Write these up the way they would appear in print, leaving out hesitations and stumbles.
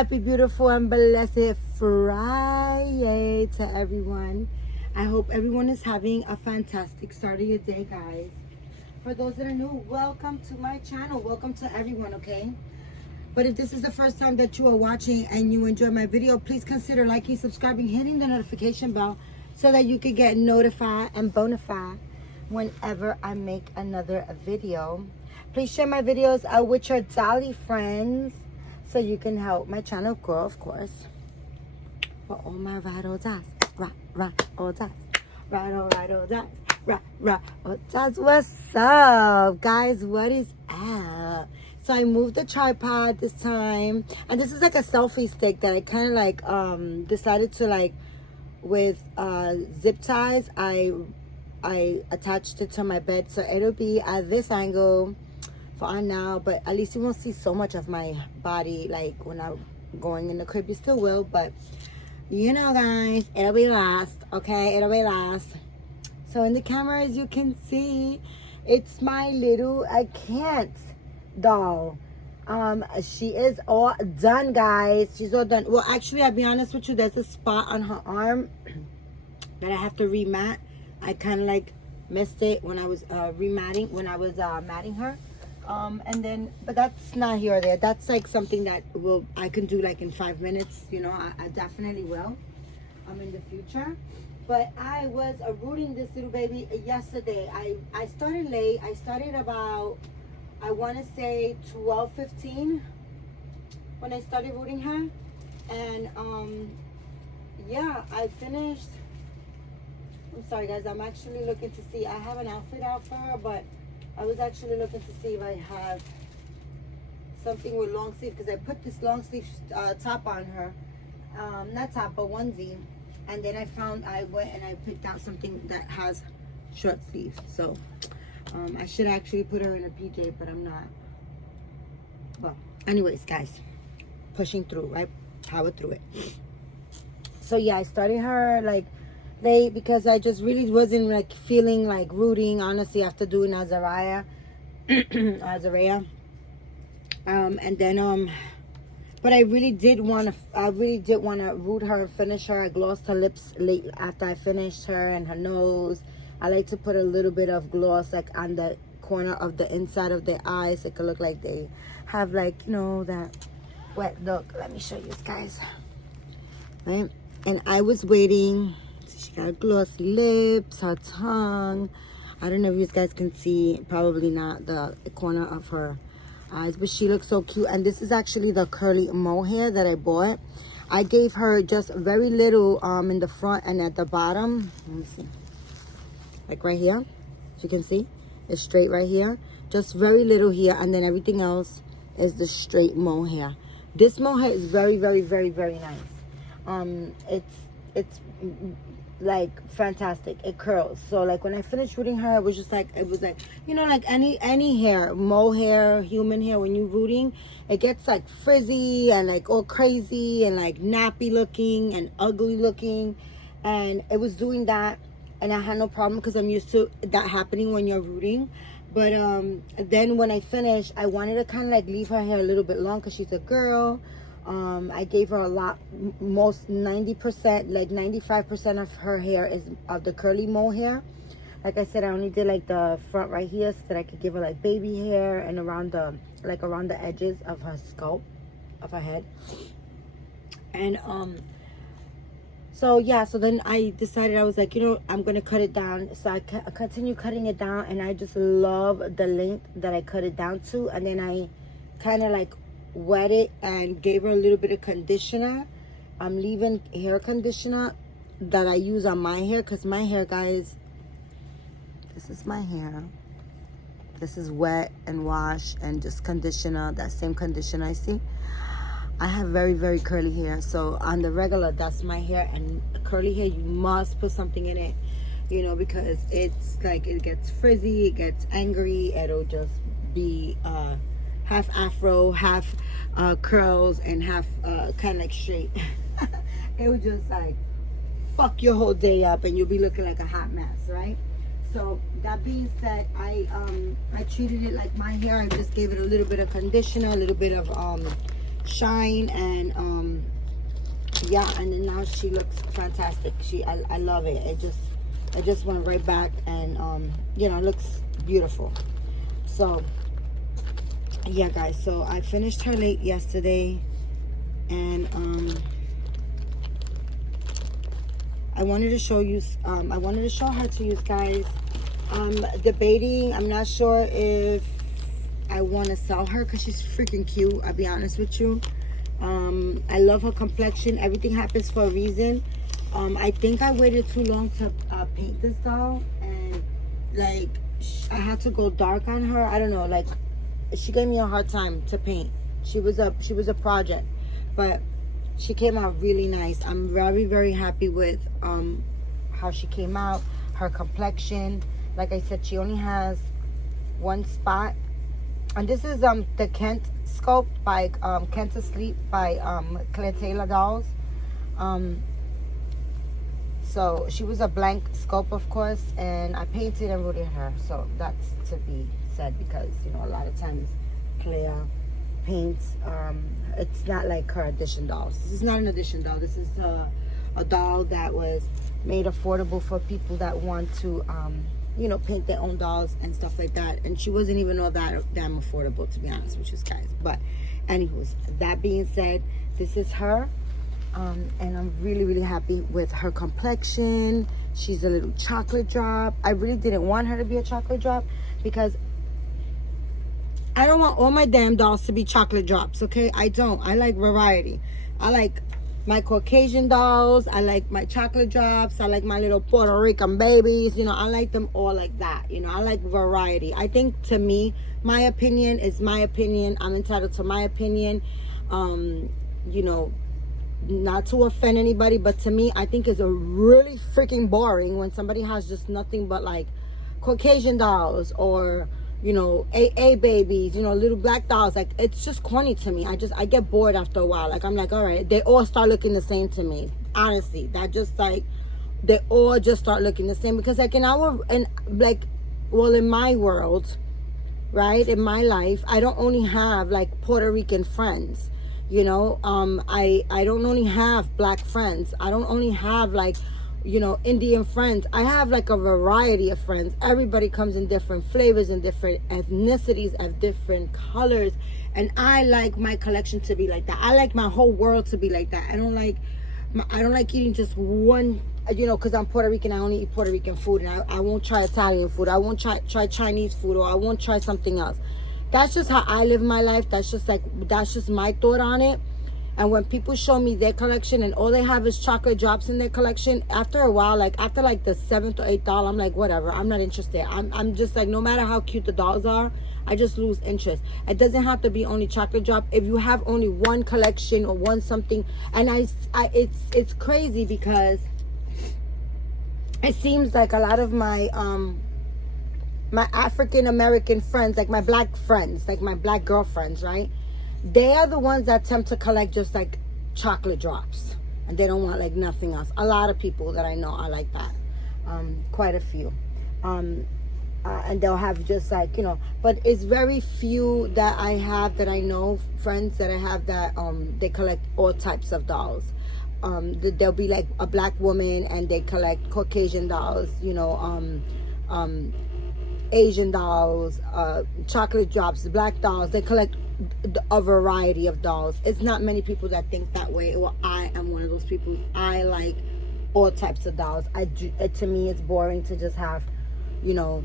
Happy, beautiful, and blessed Friday to everyone. I hope everyone is having a fantastic start of your day, guys. For those that are new, welcome to my channel. Welcome to everyone, okay? But if this is the first time that you are watching and you enjoy my video, please consider liking, subscribing, hitting the notification bell so that you can get notified and bona fide whenever I make another video. Please share my videos with your dolly friends so you can help my channel grow, of course. For all my ride or dies, ride or dies, ride or dies, ride or dies. What's up, guys? What is up? So I moved the tripod this time, and this is like a selfie stick that I kind of like decided to like with zip ties. I attached it to my bed, so it'll be at this angle for now, but at least you won't see so much of my body like when I'm going in the crib. You still will, but you know, guys, it'll be last, okay? It'll be last. So in the camera, as you can see, it's my little doll. She is all done, guys. She's all done. Well, actually, I'll be honest with you, there's a spot on her arm that I have to remat. I kind of like missed it when I was matting her. And then, but that's not here or there. That's like something that I can do like in 5 minutes. You know, I definitely will. In the future. But I was rooting this little baby yesterday. I started late. I started about, I want to say 12:15 when I started rooting her. And yeah, I finished. I'm sorry, guys. I'm actually looking to see. I have an outfit out for her, but I was actually looking to see if I have something with long sleeve, because I put this long sleeve top on her. Not top, but onesie. And then I went and I picked out something that has short sleeves. So I should actually put her in a PJ, but I'm not. Well, anyways, guys, pushing through, right? Power through it. So yeah, I started her like late because I just really wasn't like feeling like rooting, honestly, after doing Azariah. Azariah. And then but I really did want to root her and finish her. I glossed her lips late after I finished her, and her nose. I like to put a little bit of gloss like on the corner of the inside of their eyes. It could look like they have like, you know, that wet look. Let me show you guys. Right? And I was waiting. She got glossy lips, her tongue. I don't know if you guys can see, probably not, the corner of her eyes, but she looks so cute. And this is actually the curly mohair that I bought. I gave her just very little in the front and at the bottom. Let me see. Like right here, as you can see, it's straight right here. Just very little here, and then everything else is the straight mohair. This mohair is very, very, very, very nice. It's like fantastic. It curls. So like when I finished rooting her, it was like, you know, like any hair, mohair, human hair, when you're rooting, it gets like frizzy and like all crazy and like nappy looking and ugly looking. And it was doing that, and I had no problem because I'm used to that happening when you're rooting. But then when I finished, I wanted to kind of like leave her hair a little bit long because she's a girl. I gave her a lot, most 90%, like 95% of her hair is of the curly mohair. Like I said, I only did like the front right here so that I could give her like baby hair, and around the edges of her scalp, of her head. And so yeah, so then I decided, I was like, you know, I'm gonna cut it down. So I continue cutting it down, and I just love the length that I cut it down to. And then I kind of like wet it and gave her a little bit of conditioner. I'm leaving hair conditioner that I use on my hair, because my hair, guys, this is my hair. This is wet and wash and just conditioner, that same conditioner I see. I have very, very curly hair, so on the regular, that's my hair. And curly hair, you must put something in it, you know, because it's like, it gets frizzy, it gets angry, it'll just be half afro, half curls, and half kind of like straight. It would just like fuck your whole day up, and you'll be looking like a hot mess, right? So that being said, I treated it like my hair. I just gave it a little bit of conditioner, a little bit of shine, and yeah, and then now she looks fantastic. I love it. It just went right back, and you know, it looks beautiful. So yeah, guys, so I finished her late yesterday, and I wanted to show you, I wanted to show her to you guys. Debating, I'm not sure if I want to sell her because she's freaking cute, I'll be honest with you. I love her complexion. Everything happens for a reason. I think I waited too long to paint this doll, and like I had to go dark on her. I don't know, like she gave me a hard time to paint. She was a project, but she came out really nice. I'm very, very happy with how she came out. Her complexion, like I said, she only has one spot. And this is the Kent sculpt by Kent Asleep by Claire Taylor Dolls. So she was a blank sculpt, of course, and I painted and rooted her. So that's to be said, because you know, a lot of times Claire paints, it's not like her edition dolls. This is not an edition doll. This is a doll that was made affordable for people that want to you know, paint their own dolls and stuff like that. And she wasn't even all that damn affordable, to be honest with you guys. But anyways, that being said, this is her, and I'm really, really happy with her complexion. She's a little chocolate drop. I really didn't want her to be a chocolate drop because I don't want all my damn dolls to be chocolate drops, okay? I don't. I like variety. I like my Caucasian dolls. I like my chocolate drops. I like my little Puerto Rican babies. You know, I like them all like that. You know, I like variety. I think, to me, my opinion is my opinion. I'm entitled to my opinion. You know, not to offend anybody, but to me, I think it's a really freaking boring when somebody has just nothing but like Caucasian dolls, or you know, AA babies, you know, little black dolls. Like, it's just corny to me. I get bored after a while. Like, I'm like, all right, they all start looking the same to me. Honestly, that just like, they all just start looking the same. Because like in my world, right, in my life, I don't only have like Puerto Rican friends, you know. I don't only have black friends. I don't only have like, you know, Indian friends. I have like a variety of friends. Everybody comes in different flavors and different ethnicities and different colors, and I like my collection to be like that. I like my whole world to be like that. I don't like eating just one, you know, because I'm Puerto Rican. I only eat Puerto Rican food, and I won't try Italian food. I won't try Chinese food, or I won't try something else. That's just how I live my life. That's just my thought on it. And when people show me their collection and all they have is chocolate drops in their collection, after a while, like after like the 7th or 8th doll, I'm like, whatever, I'm not interested. I'm just like, no matter how cute the dolls are, I just lose interest. It doesn't have to be only chocolate drop. If you have only one collection or one something, and it's crazy because it seems like a lot of my my African American friends, like my black friends, like my black girlfriends, right? They are the ones that tend to collect just like chocolate drops, and they don't want like nothing else. A lot of people that I know are like that. Quite a few. And they'll have just like, you know, but it's very few that I have, that I know, friends that I have that they collect all types of dolls. There'll be like a black woman and they collect Caucasian dolls, you know, Asian dolls, chocolate drops, black dolls. They collect a variety of dolls. It's not many people that think that way. Well, I am one of those people. I like all types of dolls. To me, it's boring to just have, you know,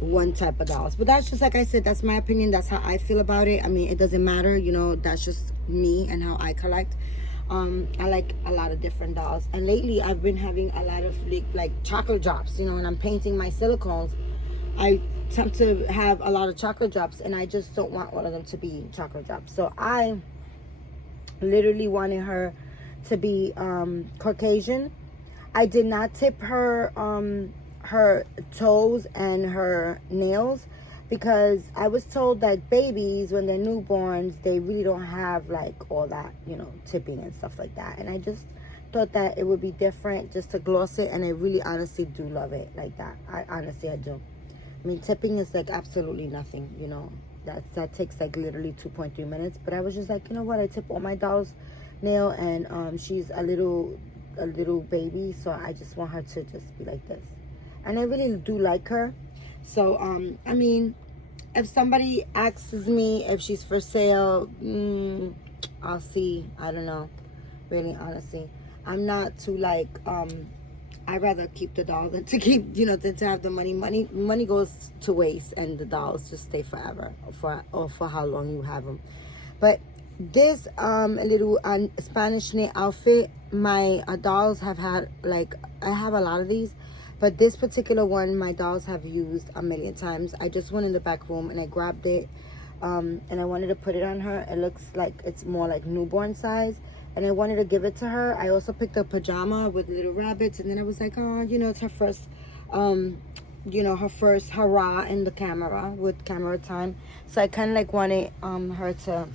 one type of dolls. But that's just, like I said, that's my opinion. That's how I feel about it. I mean, it doesn't matter, you know. That's just me and how I collect. I like a lot of different dolls, and lately I've been having a lot of like chocolate drops, you know. When I'm painting my silicones, I tend to have a lot of chocolate drops, and I just don't want all of them to be chocolate drops. So I literally wanted her to be Caucasian. I did not tip her her toes and her nails, because I was told that babies, when they're newborns, they really don't have like all that, you know, tipping and stuff like that. And I just thought that it would be different just to gloss it, and I really honestly do love it like that. I do. I mean, tipping is like absolutely nothing, you know. that takes like literally 2.3 minutes. But I was just like, you know what, I tip all my dolls nail, and she's a little baby, so I just want her to just be like this. And I really do like her. So I mean, if somebody asks me if she's for sale, I'll see. I don't know, really, honestly. I'm not too like I'd rather keep the doll than to keep, than to have the money. Money goes to waste, and the dolls just stay forever, for how long you have them. But this little Spanish knit outfit, my dolls have had, like, I have a lot of these, but this particular one my dolls have used a million times. I just went in the back room and I grabbed it, and I wanted to put it on her. It looks like it's more like newborn size, and I wanted to give it to her. I also picked a pajama with little rabbits, and then I was like, oh, it's her first, her first hurrah in the camera, with camera time. So I kind of like wanted her to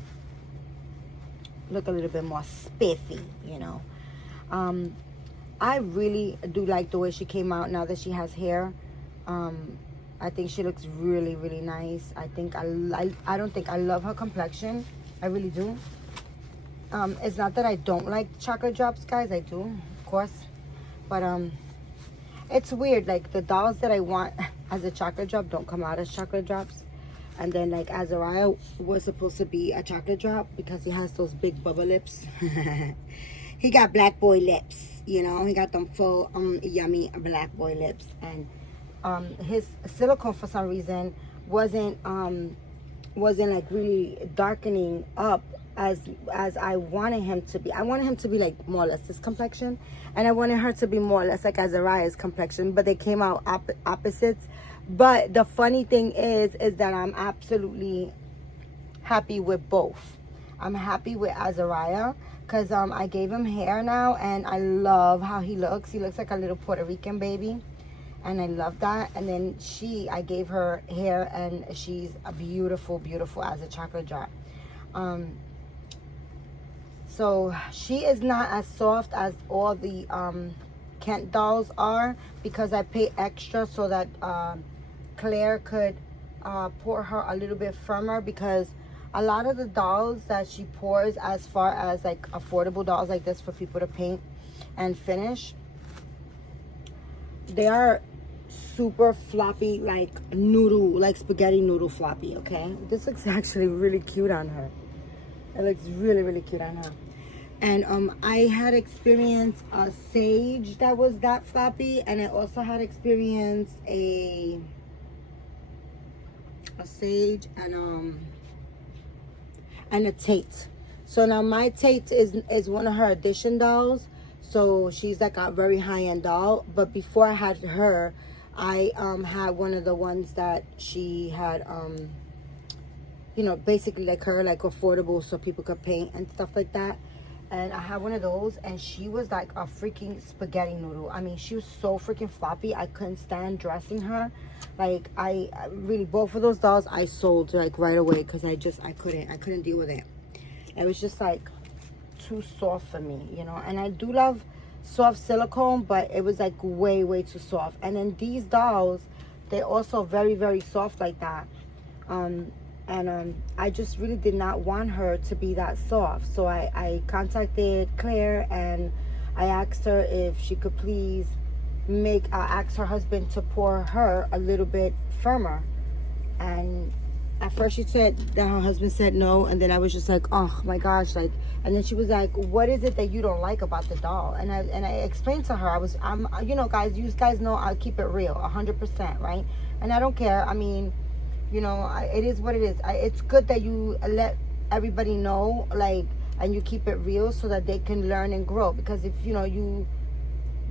look a little bit more spiffy, I really do like the way she came out now that she has hair. I think she looks really, really nice. I don't think I love her complexion. I really do. It's not that I don't like chocolate drops, guys. I do, of course. But it's weird. Like, the dolls that I want as a chocolate drop don't come out as chocolate drops. And then, like, Azariah was supposed to be a chocolate drop because he has those big bubble lips. He got black boy lips, he got them full, yummy black boy lips. And his silicone, for some reason, wasn't like really darkening up as I wanted him to be. I wanted him to be like more or less this complexion, and I wanted her to be more or less like Azariah's complexion, but they came out opposites. But the funny thing is that I'm absolutely happy with both. I'm happy with Azariah because I gave him hair now, and I love how he looks. He looks like a little Puerto Rican baby, and I love that. And then I gave her hair, and she's a beautiful, beautiful as a chocolate drop. So she is not as soft as all the Kent dolls are, because I paid extra so that Claire could pour her a little bit firmer, because a lot of the dolls that she pours, as far as like affordable dolls like this for people to paint and finish, they are super floppy, like noodle, like spaghetti noodle floppy. Okay, this looks actually really cute on her. It looks really, really cute on her. And I had experienced a sage that was that floppy, and I also had experienced a sage and a Tate. So now my Tate is one of her addition dolls, so she's like a very high-end doll. But before I had her, I had one of the ones that she had, basically like her, like affordable, so people could paint and stuff like that. And I had one of those, and she was like a freaking spaghetti noodle. I mean, she was so freaking floppy. I couldn't stand dressing her. Like, I really, both of those dolls I sold like right away, because I couldn't deal with it. It was just like too soft for me, And I do love soft silicone, but it was like way, way too soft. And then these dolls, they're also very, very soft like that. I just really did not want her to be that soft. So I contacted Claire, and I asked her if she could please ask her husband to pour her a little bit firmer. And at first she said that her husband said no, and then I was just like, oh my gosh, like, and then she was like, what is it that you don't like about the doll? And I explained to her, I'm guys, you guys know I keep it real 100%, right? And I don't care. I mean, it is what it is. It's good that you let everybody know, like, and you keep it real so that they can learn and grow. Because if you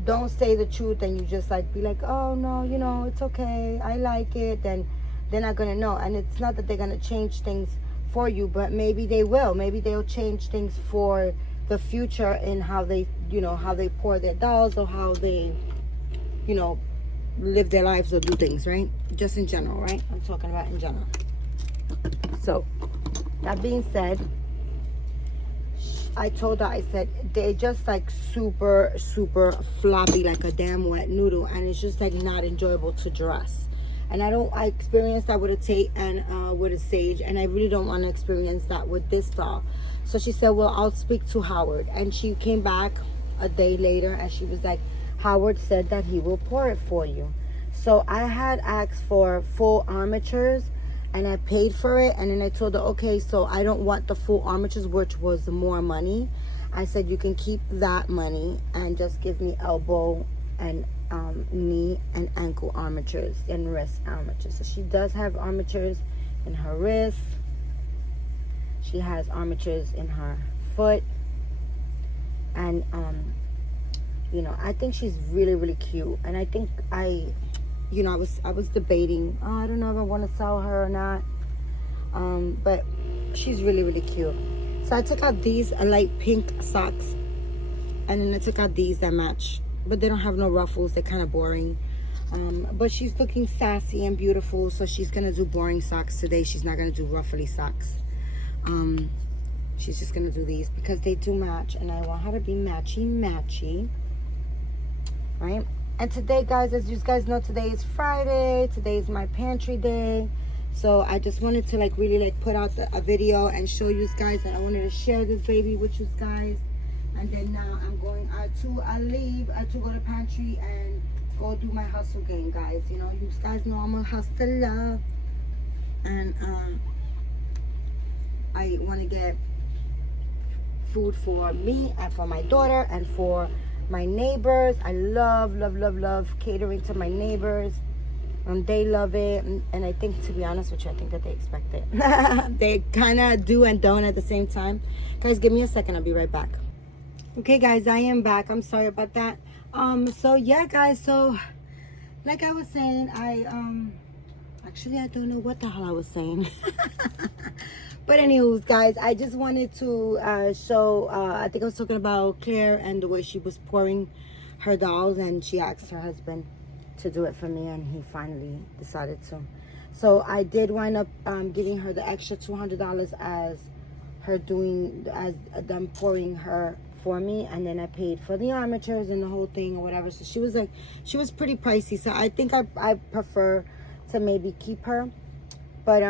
don't say the truth and you just like be like, oh no, it's okay, I like it, then they're not gonna know. And it's not that they're gonna change things for you, but maybe they will. Maybe they'll change things for the future in how they pour their dolls, or how they live their lives or do things, right? Just in general, right? I'm talking about in general. So that being said, I told her, I said, they're just like super, super floppy, like a damn wet noodle, and it's just like not enjoyable to dress. And I experienced that with a Tate and with a Sage, and I really don't want to experience that with this doll. So she said, well, I'll speak to Howard. And she came back a day later and she was like, Howard said that he will pour it for you. So I had asked for full armatures and I paid for it. And then I told her, okay, so I don't want the full armatures, which was more money. I said, you can keep that money and just give me elbow and knee and ankle armatures and wrist armatures. So she does have armatures in her wrist. She has armatures in her foot. And you know, I think she's really, really cute. And I think I was debating, oh, I don't know if I want to sell her or not. But she's really, really cute. So I took out these light pink socks. And then I took out these that match. But they don't have no ruffles. They're kind of boring. But she's looking sassy and beautiful. So she's going to do boring socks today. She's not going to do ruffly socks. She's just going to do these because they do match. And I want her to be matchy. Right? And today, guys, as you guys know, today is Friday. Today is my pantry day. So I just wanted to like really like put out a video and show you guys that I wanted to share this baby with you guys. And then now I'm going to leave to go to Pantry and go do my hustle game, guys. You know, you guys know I'm a hustler. And I want to get food for me and for my daughter and for my neighbors. I love catering to my neighbors. They love it. And I think, to be honest with you, I think that they expect it. They kind of do and don't at the same time. Guys, give me a second. I'll be right back. Okay, guys, I am back. I'm sorry about that. So yeah, guys, so like I was saying, actually I don't know what the hell I was saying. But anyways, guys, I just wanted to show, I think I was talking about Claire and the way she was pouring her dolls, and she asked her husband to do it for me, and he finally decided to. So I did wind up giving her the extra $200 as them pouring her for me, and then I paid for the armatures and the whole thing or whatever. So she was pretty pricey. So I think I prefer to maybe keep her. But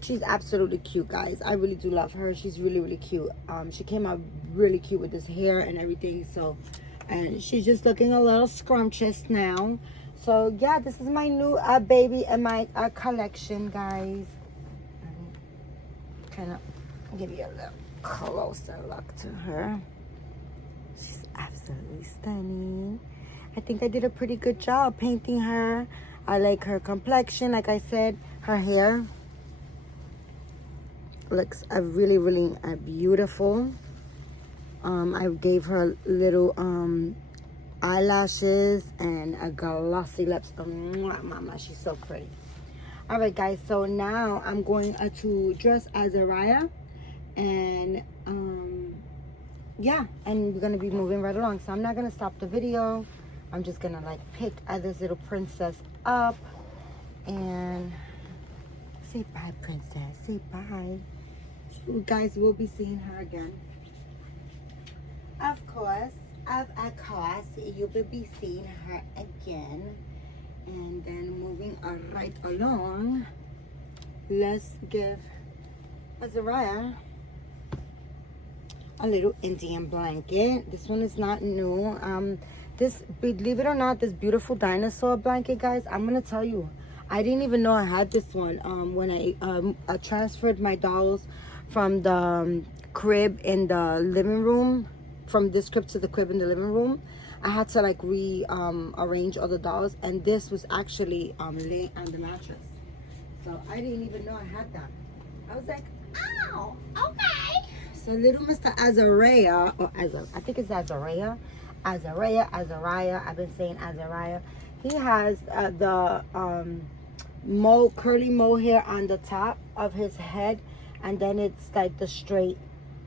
she's absolutely cute, guys. I really do love her. She's really, really cute. She came out really cute with this hair and everything. So, and she's just looking a little scrumptious now. So yeah, this is my new baby and my collection, guys. Kind of give you a little closer look to her. She's absolutely stunning. I think I did a pretty good job painting her. I like her complexion. Like I said, her hair looks really, really beautiful. I gave her little eyelashes and a glossy lips. Mama, she's so pretty. All right, guys, so now I'm going to dress Azariah, and yeah, and we're gonna be moving right along. So I'm not gonna stop the video. I'm just gonna like pick this little princess up and say bye, princess. Say bye. You guys will be seeing her again. Of course, you will be seeing her again. And then moving right along, let's give Azariah a little Indian blanket. This one is not new. This, believe it or not, this beautiful dinosaur blanket, guys, I'm gonna tell you, I didn't even know I had this one when I transferred my dolls from the crib in the living room, from this crib to the crib in the living room. I had to like arrange all the dolls, and this was actually laying on the mattress. So I didn't even know I had that. I was like, oh, okay. So little Mr. Azariah, or I think it's Azariah. Azariah. I've been saying Azariah. He has the curly mohair on the top of his head, and then it's like the straight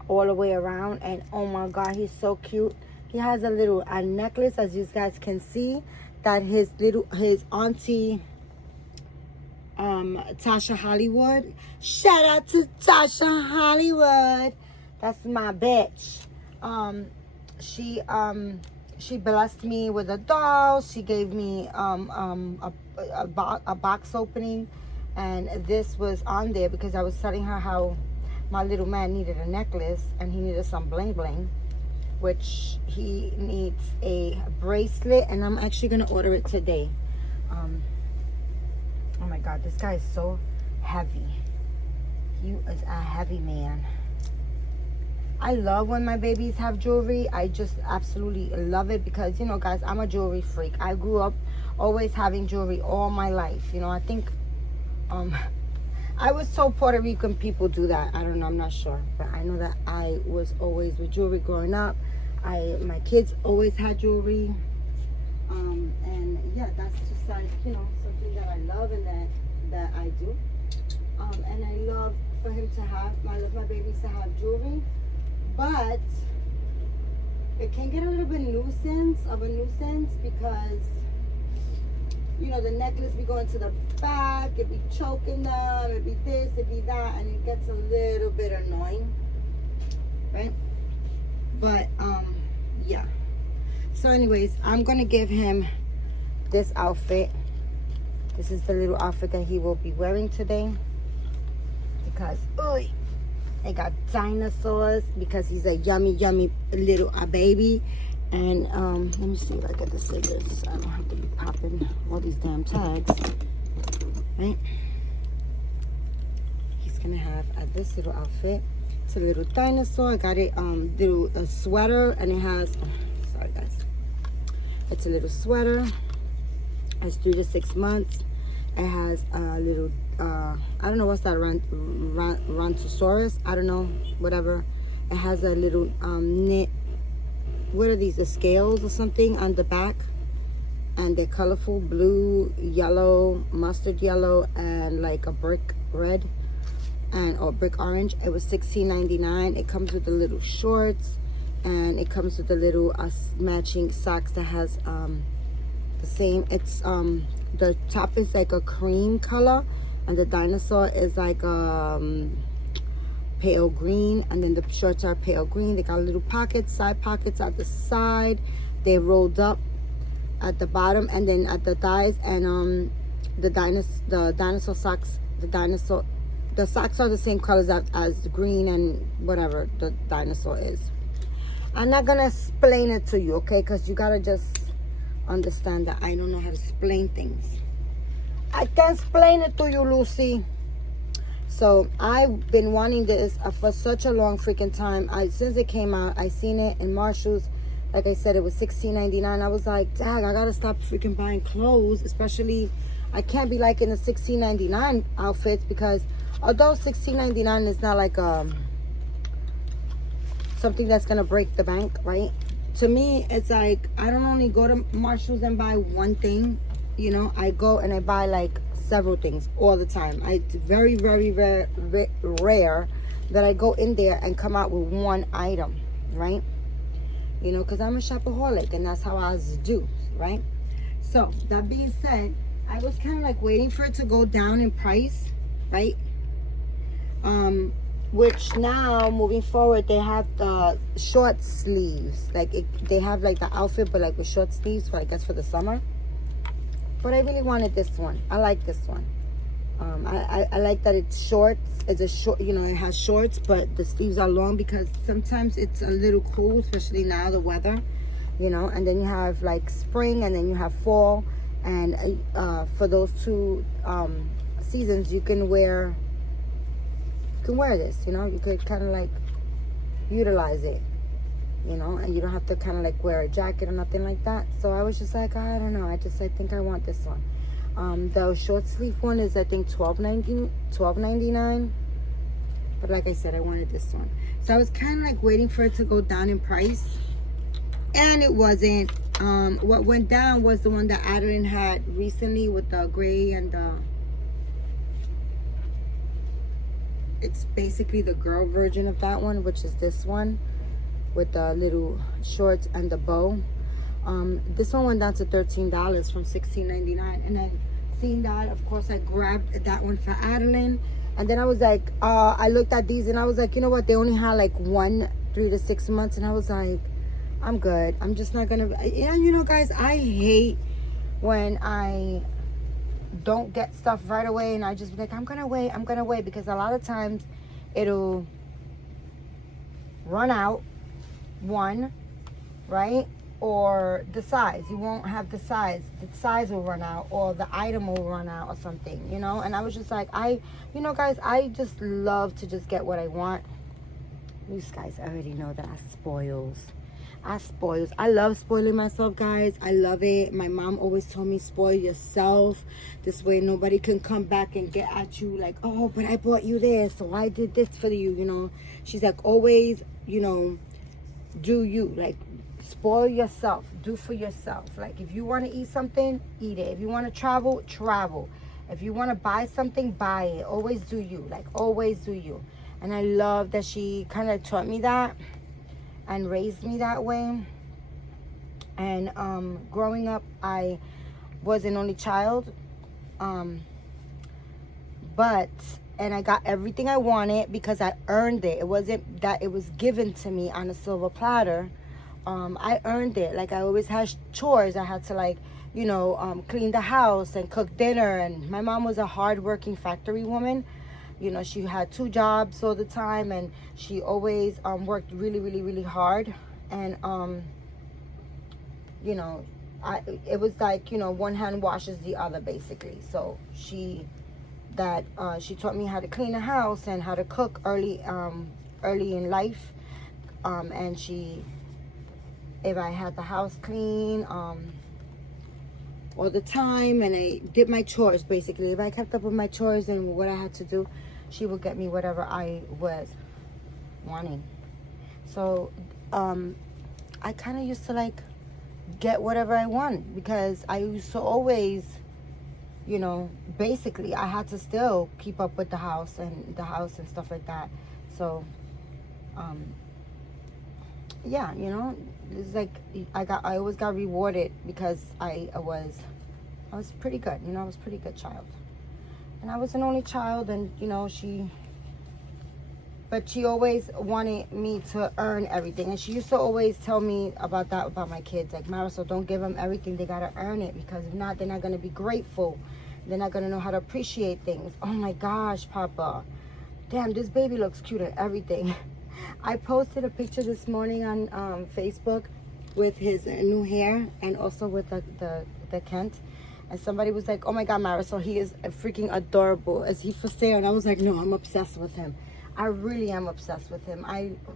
all the way around. And oh my God, he's so cute. He has a little necklace, as you guys can see, that his auntie Tasha Hollywood. Shout out to Tasha Hollywood. That's my bitch. She she blessed me with a doll. She gave me a box opening, and this was on there because I was telling her how my little man needed a necklace and he needed some bling bling, which he needs a bracelet, and I'm actually gonna order it today. Oh my God, this guy is so heavy. He is a heavy man. I love when my babies have jewelry. I just absolutely love it because, you know, guys, I'm a jewelry freak. I grew up always having jewelry all my life. You know, I think I was told Puerto Rican people do that. I don't know, I'm not sure. But I know that I was always with jewelry growing up. My kids always had jewelry. And yeah, that's just like, you know, something that I love and that I do. And I love for him to have, I love my babies to have jewelry. But it can get a little bit nuisance because, you know, the necklace be going to the back, it be choking them, it be this, it be that, and it gets a little bit annoying, right? But yeah. So anyways, I'm gonna give him this outfit. This is the little outfit that he will be wearing today because I got dinosaurs because he's a yummy little baby. And let me see if I get the stickers. I don't have to be popping all these damn tags, right? He's gonna have this little outfit. It's a little dinosaur. I got it little sweater, and it has sorry guys, it's a little sweater. It's 3 to 6 months. It has a little I don't know what's that, Rontosaurus, I don't know, whatever. It has a little knit, what are these, the scales or something on the back, and they're colorful: blue, yellow, mustard yellow, and like a brick red or brick orange. It was $16.99. It comes with the little shorts, and it comes with the little matching socks that has the same, it's the top is like a cream color, and the dinosaur is like pale green, and then the shorts are pale green. They got little pockets, side pockets at the side. They rolled up at the bottom and then at the thighs. And the dinosaur socks, the socks are the same colors as green and whatever the dinosaur is. I'm not gonna explain it to you, okay? Because you gotta just understand that I don't know how to explain things. I can explain it to you, Lucy. So I've been wanting this for such a long freaking time. Since it came out, I seen it in Marshall's. Like I said, it was $16.99. I was like, dang, I gotta stop freaking buying clothes. Especially, I can't be liking the $16.99 outfits, because although $16.99 is not like something that's gonna break the bank, right? To me, it's like, I don't only go to Marshall's and buy one thing. You know, I go and I buy like several things all the time. It's very rare that I go in there and come out with one item, right? You know, because I'm a shopaholic, and that's how I do, right? So that being said, I was kind of like waiting for it to go down in price, right? Which now, moving forward, they have the short sleeves. Like they have like the outfit, but like with short sleeves for, I guess, for the summer. But I really wanted this one. I like this one. I like that it's shorts. It's a short, you know, it has shorts, but the sleeves are long, because sometimes it's a little cool, especially now, the weather, you know. And then you have like spring, and then you have fall. And for those two seasons, you can wear this, you know. You could kind of like utilize it, you know, and you don't have to kind of like wear a jacket or nothing like that. So I was just like, I don't know, I think I want this one. The short sleeve one is, I think, $12.99. But like I said, I wanted this one. So I was kind of like waiting for it to go down in price, and it wasn't. What went down was the one that Adeline had recently with the gray and the, it's basically the girl version of that one, which is this one with the little shorts and the bow. This one went down to $13 from $16.99. And then seeing that, of course, I grabbed that one for Adeline. And then I was like, I looked at these and I was like, you know what? They only had like 3 to 6 months. And I was like, I'm good. I'm just not gonna. And you know, guys, I hate when I don't get stuff right away, and I just be like, I'm gonna wait, because a lot of times it'll run out. One, right? Or the size. You won't have the size. The size will run out, or the item will run out, or something, you know? And I was just like, you know, guys, I just love to just get what I want. You guys already know that I spoils. I love spoiling myself, guys. I love it. My mom always told me, spoil yourself. This way nobody can come back and get at you like, oh, but I bought you this, so I did this for you, you know? She's like, always, you know, do you. Like, spoil yourself. Do for yourself. Like, if you want to eat something, eat it. If you want to travel, travel. If you want to buy something, buy it. Always do you. Like, always do you. And I love that she kind of taught me that and raised me that way. And growing up, I was an only child. And I got everything I wanted because I earned it. It wasn't that it was given to me on a silver platter. I earned it. Like, I always had chores. I had to, like, you know, clean the house and cook dinner. And my mom was a hard-working factory woman. You know, she had 2 jobs all the time, and she always worked really, really, really hard. And, you know, it was like, you know, one hand washes the other, basically. So she taught me how to clean a house and how to cook early in life. And if I had the house clean all the time, and I did my chores, basically. If I kept up with my chores and what I had to do, she would get me whatever I was wanting. So I kind of used to, like, get whatever I want, because I used to always, you know, basically I had to still keep up with the house and stuff like that. So yeah, you know, it's like I always got rewarded because I was pretty good, you know. I was a pretty good child. And I was an only child, and, you know, she always wanted me to earn everything. And she used to always tell me about my kids. Like, Marisol, don't give them everything. They got to earn it, because if not, they're not going to be grateful. They're not going to know how to appreciate things. Oh, my gosh, Papa. Damn, this baby looks cute and everything. I posted a picture this morning on Facebook with his new hair, and also with the Kent. And somebody was like, oh my God, Marisol, he is freaking adorable. Is he for sale? And I was like, no, I'm obsessed with him. I really am obsessed with him.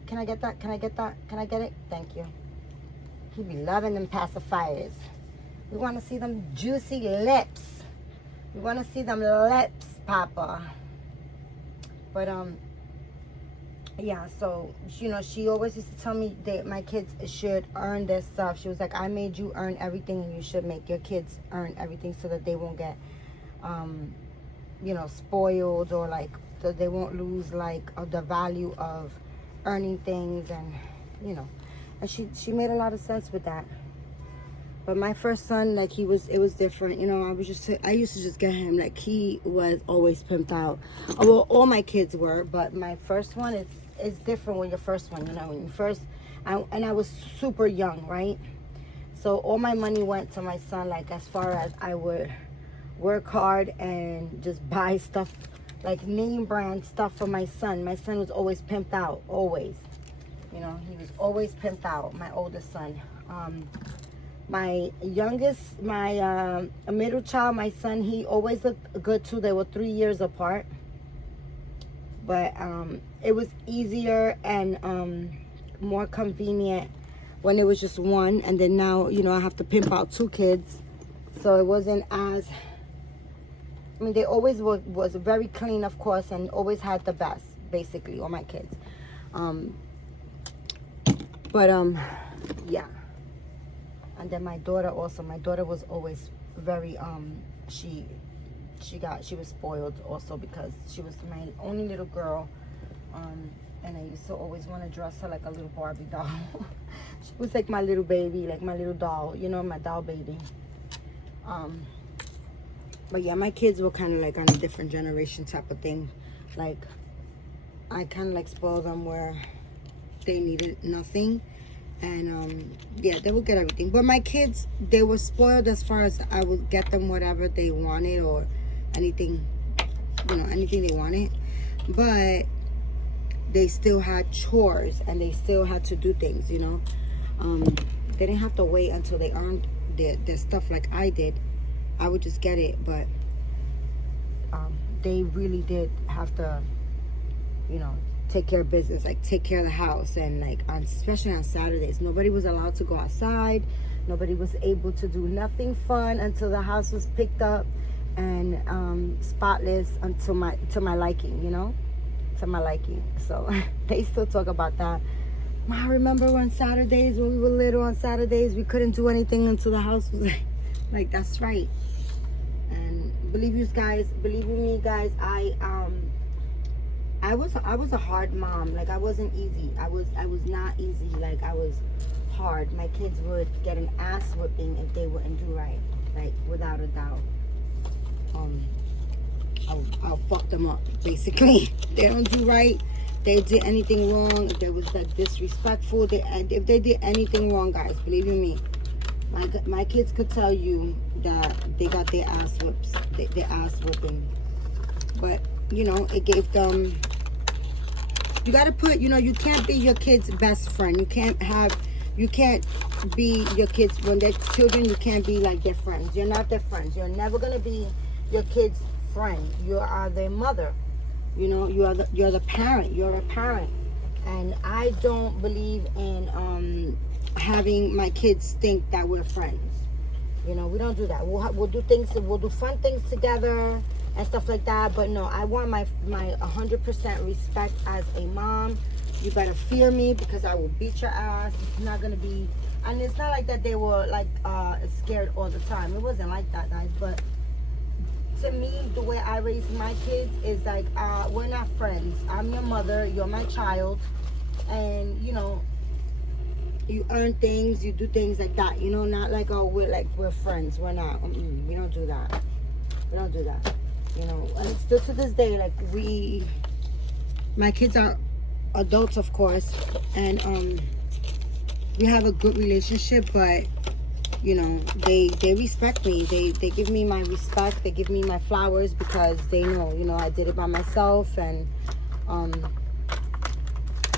Can I get that? Can I get that? Can I get it? Thank you. He be loving them pacifiers. We want to see them juicy lips. We want to see them lips, Papa. But yeah, so, you know, she always used to tell me that my kids should earn their stuff. She was like, I made you earn everything, and you should make your kids earn everything, so that they won't get, you know, spoiled, or, like, so they won't lose, like, the value of earning things. And, you know, and she made a lot of sense with that. But my first son, like, it was different, you know. I used to just get him, like, he was always pimped out. Well, all my kids were, but my first one is different when your first one, you know. When you first, and I was super young, right? So all my money went to my son, like, as far as I would work hard and just buy stuff, like name brand stuff for my son. My son was always pimped out, always. You know, he was always pimped out, my oldest son. My youngest, my middle child, my son, he always looked good too. They were 3 years apart. But it was easier and more convenient when it was just one. And then now, you know, I have to pimp out 2 kids. So it wasn't as, I mean, they always was very clean, of course, and always had the best, basically, all my kids. Yeah. And then my daughter also. My daughter was always very, she was spoiled also, because she was my only little girl. And I used to always want to dress her like a little Barbie doll. She was like my little baby, like my little doll, you know, my doll baby. But yeah, my kids were kind of like on a different generation type of thing. Like, I kind of like spoiled them where they needed nothing. And yeah, they would get everything. But my kids, they were spoiled as far as I would get them whatever they wanted or anything, anything they wanted. But they still had chores and they still had to do things, They didn't have to wait until they earned their stuff like I did. I would just get it. But they really did have to, take care of business, like take care of the house. And like especially on Saturdays, nobody was allowed to go outside. Nobody was able to do nothing fun until the house was picked up and spotless to my liking, to my liking. So they still talk about that. I remember on Saturdays, when we were little, on Saturdays we couldn't do anything until the house was like that's right. And believe me guys, I was a hard mom. Like I wasn't easy. I was not easy. Like I was hard. My kids would get an ass whipping if they wouldn't do right. Like without a doubt. I'll fuck them up basically. They don't do right. They did anything wrong. If they was like disrespectful, if they did anything wrong, guys, believe you me, my kids could tell you that they got their ass whips, their ass whipping. But it gave them. You gotta put. You can't be your kid's best friend. You can't be your kids when they're children. You can't be like their friends. You're not their friends. You're never gonna be your kid's friend. You are their mother. You're the parent. You're a parent, and I don't believe in having my kids think that we're friends. We don't do that. We'll do things. We'll do fun things together and stuff like that. But no, I want my 100% respect as a mom. You better fear me because I will beat your ass. It's not gonna be, and it's not like that they were like scared all the time. It wasn't like that, guys. But to me, the way I raise my kids is like, we're not friends. I'm your mother, you're my child, and you earn things, you do things like that. Not like, oh, we're friends. We're not. We don't do that. We don't do that. And still to this day, like my kids are adults, of course, and we have a good relationship, but they respect me. They give me my respect. They give me my flowers because they know, I did it by myself. And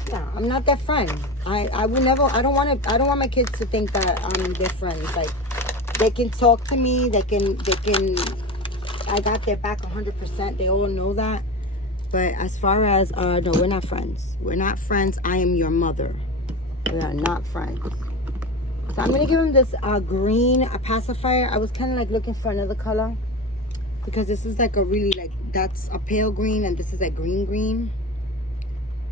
yeah, I'm not their friend. I will never. I don't want my kids to think that I'm their friends. Like they can talk to me. They can. I got their back 100%. They all know that. But as far as no, we're not friends. We're not friends. I am your mother. We are not friends. So I'm gonna give him this green pacifier. I was kind of like looking for another color because this is like a really that's a pale green and this is like green,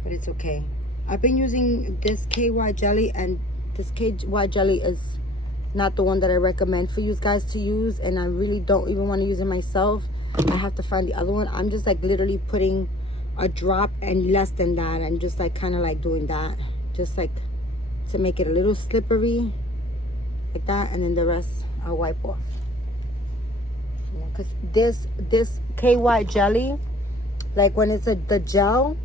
but it's okay. I've been using this KY jelly, and this KY jelly is not the one that I recommend for you guys to use, and I really don't even want to use it myself. I have to find the other one. I'm just like literally putting a drop and less than that, and just like kind of like doing that, just like to make it a little slippery like that, and then the rest I'll wipe off. Because this KY jelly, like when it's the gel,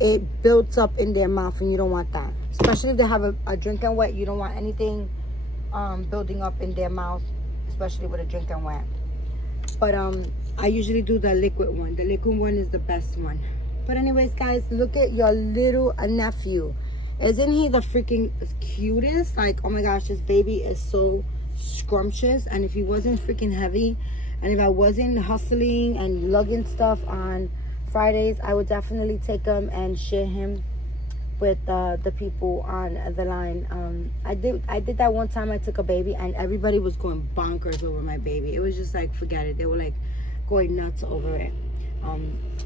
it builds up in their mouth, and you don't want that. Especially if they have a drinking wet, you don't want anything building up in their mouth, especially with a drinking wet. But I usually do the liquid one. The liquid one is the best one. But anyways, guys, look at your little nephew. Isn't he the freaking cutest? Like, oh my gosh, this baby is so scrumptious. And if he wasn't freaking heavy, and if I wasn't hustling and lugging stuff on Fridays, I would definitely take him and share him with the people on the line. I did that one time. I took a baby and everybody was going bonkers over my baby. It was just like, forget it. They were like going nuts over it.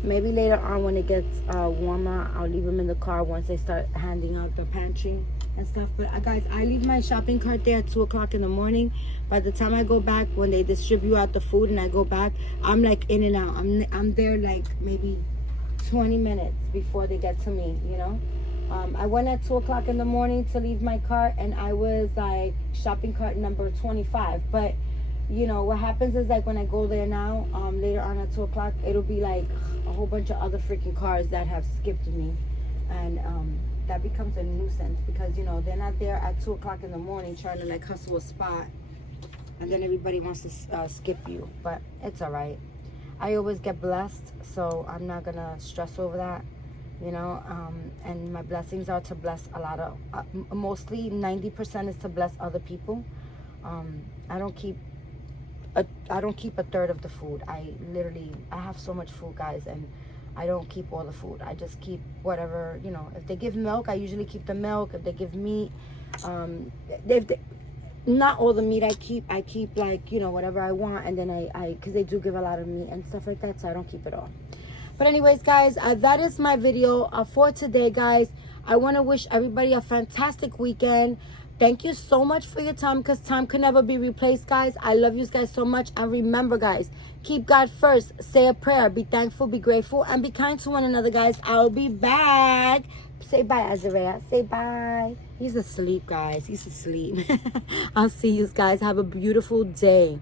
Maybe later on when it gets warmer, I'll leave them in the car once they start handing out the pantry and stuff. But guys, I leave my shopping cart there at 2 o'clock in the morning. By the time I go back, when they distribute out the food and I go back, I'm like in and out. I'm there like maybe 20 minutes before they get to me, I went at 2 o'clock in the morning to leave my cart, and I was like shopping cart number 25. But what happens is, like, when I go there now, later on at 2 o'clock, it'll be like a whole bunch of other freaking cars that have skipped me. And that becomes a nuisance because, you know, they're not there at 2 o'clock in the morning trying to like hustle a spot, and then everybody wants to skip you. But it's all right. I always get blessed, so I'm not gonna stress over that, you know. And my blessings are to bless a lot of, mostly 90% is to bless other people. I don't keep a third of the food. I have so much food, guys, and I don't keep all the food. I just keep whatever, you know. If they give milk, I usually keep the milk. If they give meat, not all the meat I keep like, you know, whatever I want, and then I because they do give a lot of meat and stuff like that, so I don't keep it all. But anyways, guys, that is my video for today, guys. I want to wish everybody a fantastic weekend. Thank you so much for your time, because time can never be replaced, guys. I love you guys so much. And remember, guys, keep God first. Say a prayer. Be thankful, be grateful, and be kind to one another, guys. I'll be back. Say bye, Azariah. Say bye. He's asleep, guys. He's asleep. I'll see you guys. Have a beautiful day.